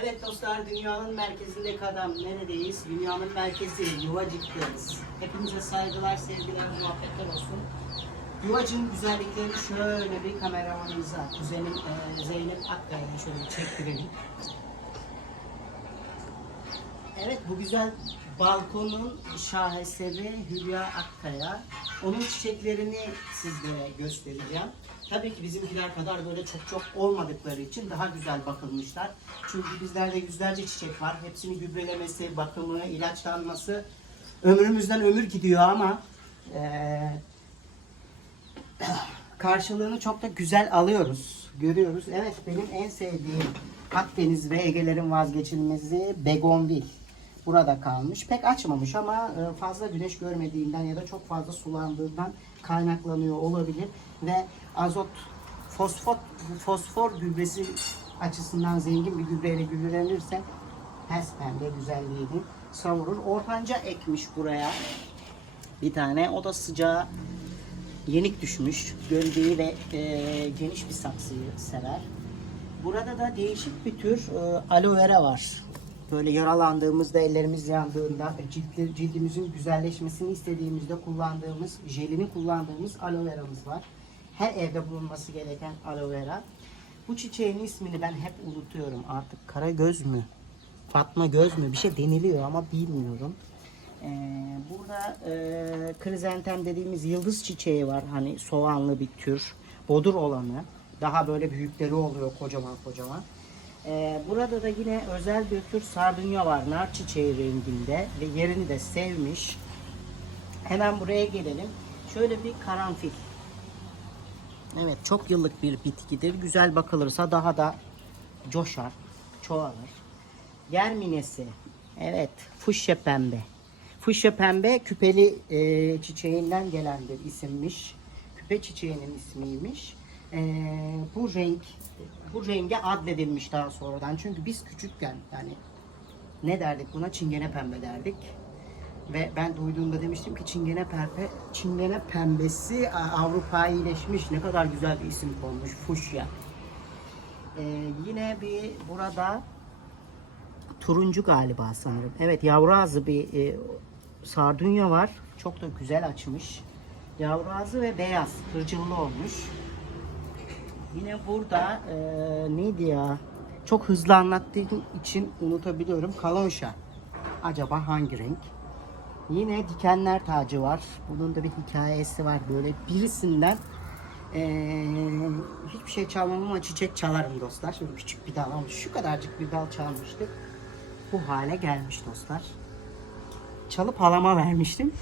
Evet dostlar dünyanın merkezindeki adam neredeyiz? Dünyanın merkezi Yuvacık'tayız. Hepinize saygılar, sevgiler, muhabbetler olsun. Yuvacık'ın güzelliklerini şöyle bir kameramanımıza, kuzenim e, Zeynep Akkaya'ya şöyle çektirelim. Evet bu güzel balkonun şaheseri Hülya Akkaya. Onun çiçeklerini sizlere göstereceğim. Tabii ki bizimkiler kadar böyle çok çok olmadıkları için daha güzel bakılmışlar. Çünkü bizlerde yüzlerce çiçek var. Hepsini gübrelemesi, bakımı, ilaçlanması ömrümüzden ömür gidiyor ama eee, karşılığını çok da güzel alıyoruz. Görüyoruz. Evet benim en sevdiğim Akdeniz ve Ege'lerin vazgeçilmezi begonvil. Burada kalmış. Pek açmamış ama e, fazla güneş görmediğinden ya da çok fazla sulandığından kaynaklanıyor olabilir. Ve azot, fosfor, fosfor gübresi açısından zengin bir gübreyle gübrelenirse pes pembe güzelliğini savurur. Ortanca ekmiş buraya bir tane. O da sıcağı yenik düşmüş. Gölgeyi ve e, geniş bir saksıyı sever. Burada da değişik bir tür e, aloe vera var. Böyle yaralandığımızda, ellerimiz yandığında, ciltler, cildimizin güzelleşmesini istediğimizde kullandığımız, jelini kullandığımız aloe veramız var. Her evde bulunması gereken aloe vera. Bu çiçeğin ismini ben hep unutuyorum artık. Kara göz mü? Fatma göz mü? Bir şey deniliyor ama bilmiyorum. Ee, burada e, krizantem dediğimiz yıldız çiçeği var. Hani soğanlı bir tür. Bodur olanı. Daha böyle büyükleri oluyor kocaman kocaman. Ee, burada da yine özel bir tür sardunya var. Nar çiçeği renginde ve yerini de sevmiş. Hemen buraya gelelim. Şöyle bir karanfil. Evet çok yıllık bir bitkidir. Güzel bakılırsa daha da coşar, çoğalır. Germinesi. Evet fuşya pembe. Fuşya pembe küpeli e, çiçeğinden gelen bir isimmiş. Küpe çiçeğinin ismiymiş. E, bu renk bu renge adledilmiş daha sonradan. Çünkü biz küçükken yani ne derdik buna? Çingene pembe derdik. Ve ben duyduğumda demiştim ki Çingene pembe, Çingene pembesi a, Avrupa'ya iyileşmiş. Ne kadar güzel bir isim konmuş. Fuşya. Ee, yine bir burada turuncu galiba sanırım. Evet yavru ağzı bir e, sardunya var. Çok da güzel açmış. Yavru ağzı ve beyaz. Kırcıllı olmuş. Yine burada e, neydi ya? Çok hızlı anlattığım için unutabiliyorum. Kalonşa. Acaba hangi renk? Yine dikenler tacı var. Bunun da bir hikayesi var. Böyle birisinden eee, hiçbir şey çalmam ama çiçek çalarım dostlar. Şöyle küçük bir dal ama şu kadarcık bir dal çalmıştık. Bu hale gelmiş dostlar. Çalıp halama vermiştim.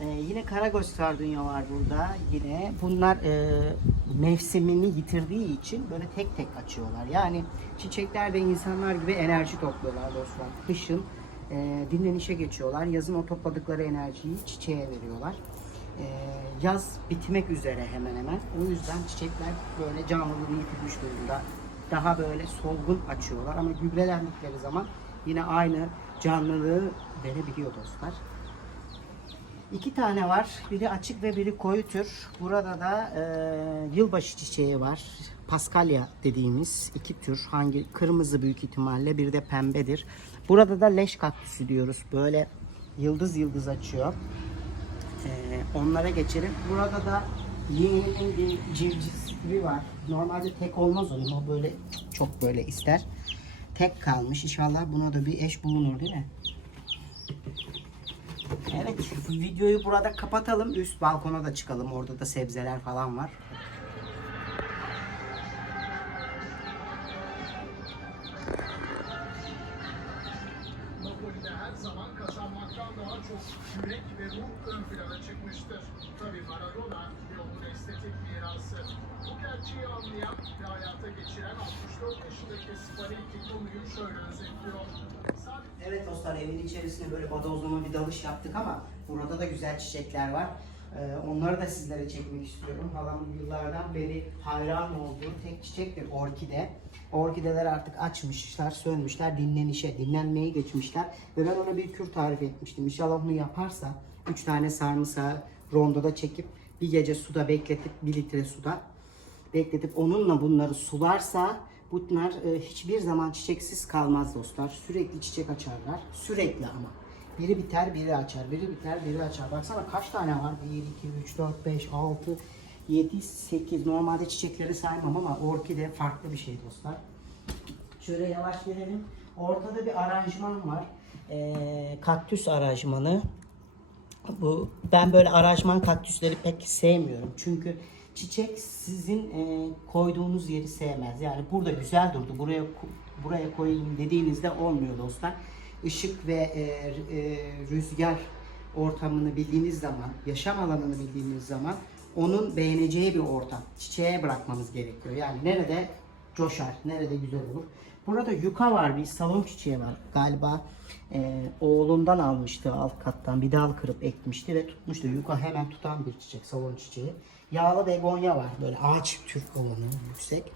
Ee, yine Karagöz sardunya var burada. Yine bunlar e, mevsimini yitirdiği için böyle tek tek açıyorlar. Yani çiçekler de insanlar gibi enerji topluyorlar dostlar. Kışın e, dinlenişe geçiyorlar. Yazın o topladıkları enerjiyi çiçeğe veriyorlar. E, yaz bitmek üzere hemen hemen. O yüzden çiçekler böyle canlılığını yitirmiş durumda. Daha böyle solgun açıyorlar ama gübrelendikleri zaman yine aynı canlılığı verebiliyor dostlar. İki tane var. Biri açık ve biri koyu tür. Burada da e, yılbaşı çiçeği var. Paskalya dediğimiz iki tür. Hangi kırmızı büyük ihtimalle bir de pembedir. Burada da leş kaktüsü diyoruz. Böyle yıldız yıldız açıyor. E, onlara geçelim. Burada da yeğenimin bir civcivi var. Normalde tek olmaz onun. O böyle çok böyle ister. Tek kalmış. İnşallah buna da bir eş bulunur değil mi? Evet, videoyu burada kapatalım. Üst balkona da çıkalım. Orada da sebzeler falan var. Hayata geçiren 64 yaşındaki Spalletti konuyu şöyle özetliyor. Evet dostlar evin içerisinde böyle bodozlama bir dalış yaptık ama burada da güzel çiçekler var. Ee, onları da sizlere çekmek istiyorum. Halamın yıllardan beri hayran olduğu tek çiçektir orkide. Orkideler artık açmışlar, sönmüşler, dinlenişe, dinlenmeye geçmişler. Ve ben ona bir kür tarif etmiştim. İnşallah bunu yaparsa 3 tane sarımsağı rondoda çekip bir gece suda bekletip 1 litre suda bekletip onunla bunları sularsa Bunlar e, hiçbir zaman çiçeksiz kalmaz dostlar. Sürekli çiçek açarlar. Sürekli ama. Biri biter, biri açar. Biri biter, biri açar. Baksana kaç tane var? 1, 2, 3, 4, 5, 6, 7, 8. Normalde çiçekleri saymam ama orkide farklı bir şey dostlar. Şöyle yavaş gelelim. Ortada bir aranjman var. Ee, kaktüs aranjmanı. Bu ben böyle aranjman kaktüsleri pek sevmiyorum. Çünkü çiçek sizin e, koyduğunuz yeri sevmez. Yani burada güzel durdu. Buraya buraya koyayım dediğinizde olmuyor dostlar. Işık ve e, e, rüzgar ortamını bildiğiniz zaman, yaşam alanını bildiğiniz zaman onun beğeneceği bir ortam. Çiçeğe bırakmanız gerekiyor. Yani nerede coşar, nerede güzel olur. Burada yuka var, bir salon çiçeği var. Galiba e, oğlundan almıştı alt kattan. Bir dal kırıp ekmişti ve tutmuştu. Yuka hemen tutan bir çiçek, salon çiçeği. Yağlı begonya var, böyle ağaç tür olanı yüksek.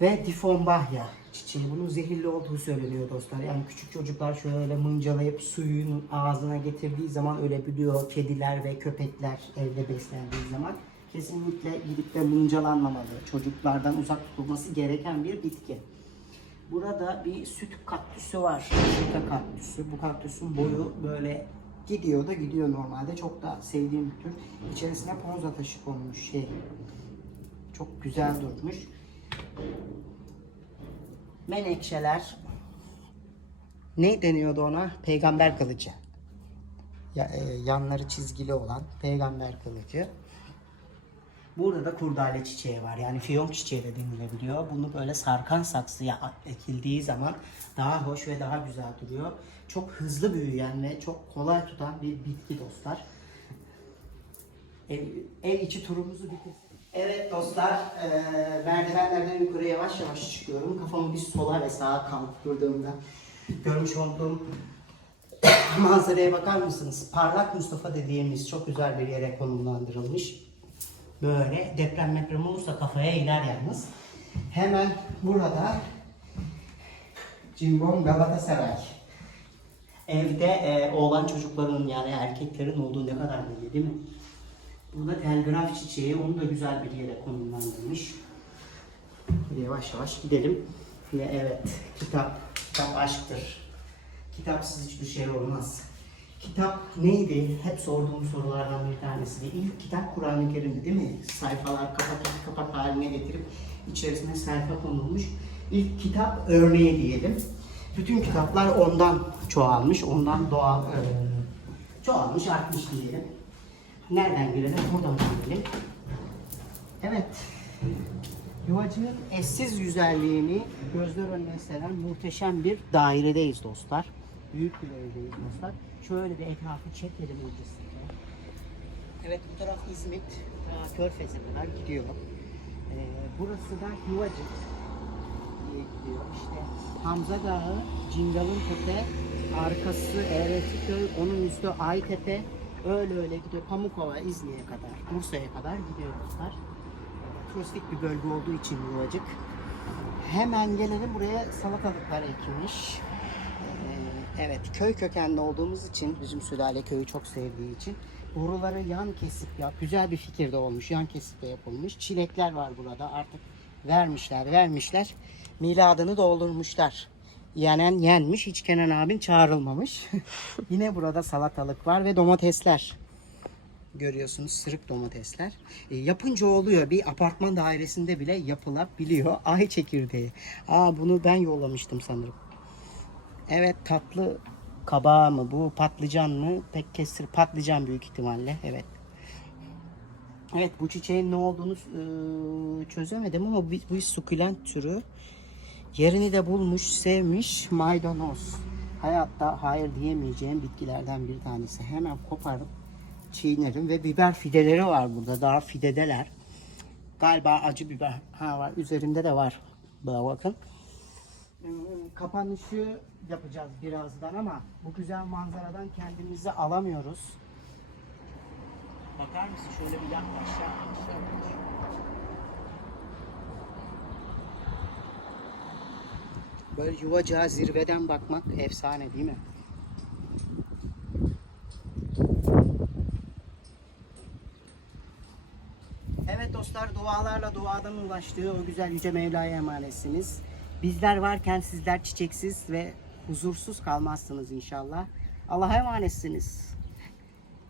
Ve difonbahya çiçeği. Bunun zehirli olduğu söyleniyor dostlar. Yani küçük çocuklar şöyle mıncalayıp suyun ağzına getirdiği zaman ölebiliyor. Kediler ve köpekler evde beslendiği zaman. Kesinlikle gidip de mıncalanmamalı. Çocuklardan uzak tutulması gereken bir bitki. Burada bir süt kaktüsü var. Süt kaktüsü. Bu kaktüsün boyu böyle gidiyor da gidiyor normalde. Çok da sevdiğim bir tür. İçerisine ponza taşı konmuş şey. Çok güzel durmuş. Menekşeler. Ne deniyordu ona? Peygamber kılıcı. Ya, e, yanları çizgili olan peygamber kılıcı. Burada da kurdale çiçeği var. Yani fiyonk çiçeği de denilebiliyor. Bunu böyle sarkan saksıya ekildiği zaman daha hoş ve daha güzel duruyor. Çok hızlı büyüyen ve çok kolay tutan bir bitki dostlar. Ev, ev içi turumuzu bitirdik. Evet dostlar, eee merdivenlerden yukarı yavaş yavaş çıkıyorum. Kafamı bir sola ve sağa kaldırdığımda görmüş olduğum manzaraya bakar mısınız? Parlak Mustafa dediğimiz çok güzel bir yere konumlandırılmış. Böyle deprem meprem olursa kafaya iner yalnız. Hemen burada Cimbom Galatasaray. Evde e, oğlan çocukların yani erkeklerin olduğu ne kadar belli değil mi? Burada telgraf çiçeği, onu da güzel bir yere konumlandırmış. Yavaş yavaş gidelim. Ve evet, kitap, kitap aşktır. Kitapsız hiçbir şey olmaz. Kitap neydi? Hep sorduğum sorulardan bir tanesi. İlk kitap Kur'an-ı Kerim'di değil mi? Sayfalar kapak kapak haline getirip içerisine sayfa konulmuş. İlk kitap örneği diyelim. Bütün kitaplar ondan çoğalmış, ondan doğal e, çoğalmış, artmış diyelim. Nereden girelim? Buradan girelim. Evet. Yuvacının eşsiz güzelliğini gözler önüne seren muhteşem bir dairedeyiz dostlar. Büyük bir evdeyiz dostlar. Şöyle bir etrafı çekelim öncesinde. Evet bu taraf İzmit. Ta Körfez'e kadar gidiyor. Ee, burası da Yuvacık diye gidiyor. İşte Hamza Dağı, Cingal'ın Tepe, arkası Eğretiköy, onun üstü Aytepe. Öyle öyle gidiyor. Pamukova, İzni'ye kadar, Bursa'ya kadar gidiyor dostlar. Ee, Turistik bir bölge olduğu için Yuvacık. Hemen gelelim buraya salatalıklar ekilmiş. Evet köy kökenli olduğumuz için bizim sülale köyü çok sevdiği için boruları yan kesip ya güzel bir fikir de olmuş. Yan kesip de yapılmış. Çilekler var burada artık vermişler vermişler. Miladını doldurmuşlar. Yenen yenmiş. Hiç Kenan abin çağrılmamış. Yine burada salatalık var ve domatesler. Görüyorsunuz sırık domatesler. E, yapınca oluyor. Bir apartman dairesinde bile yapılabiliyor. Ay çekirdeği. Aa bunu ben yollamıştım sanırım. Evet tatlı kabağı mı bu patlıcan mı? Pek kesir patlıcan büyük ihtimalle. Evet. Evet bu çiçeğin ne olduğunu e, çözemedim ama bu, bu sukulent türü. Yerini de bulmuş, sevmiş maydanoz. Hayatta hayır diyemeyeceğim bitkilerden bir tanesi. Hemen koparıp çiğnerim ve biber fideleri var burada. Daha fidedeler. Galiba acı biber. Ha var. Üzerinde de var. Buna bakın. Ee, Kapanışı yapacağız birazdan ama bu güzel manzaradan kendimizi alamıyoruz. Bakar mısın şöyle bir yaklaş yaklaş yaklaş. Böyle yuvacığa zirveden bakmak efsane değil mi? Evet dostlar dua dualarla duadan ulaştığı o güzel Yüce Mevla'ya emanetsiniz. Bizler varken sizler çiçeksiz ve huzursuz kalmazsınız inşallah. Allah'a emanetsiniz.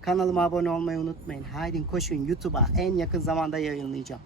Kanalıma abone olmayı unutmayın. Haydi koşun YouTube'a en yakın zamanda yayınlayacağım.